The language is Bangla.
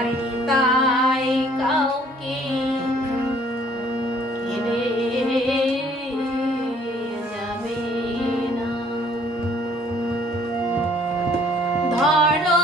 পারি তাই কাউকে যাবে না। ধরো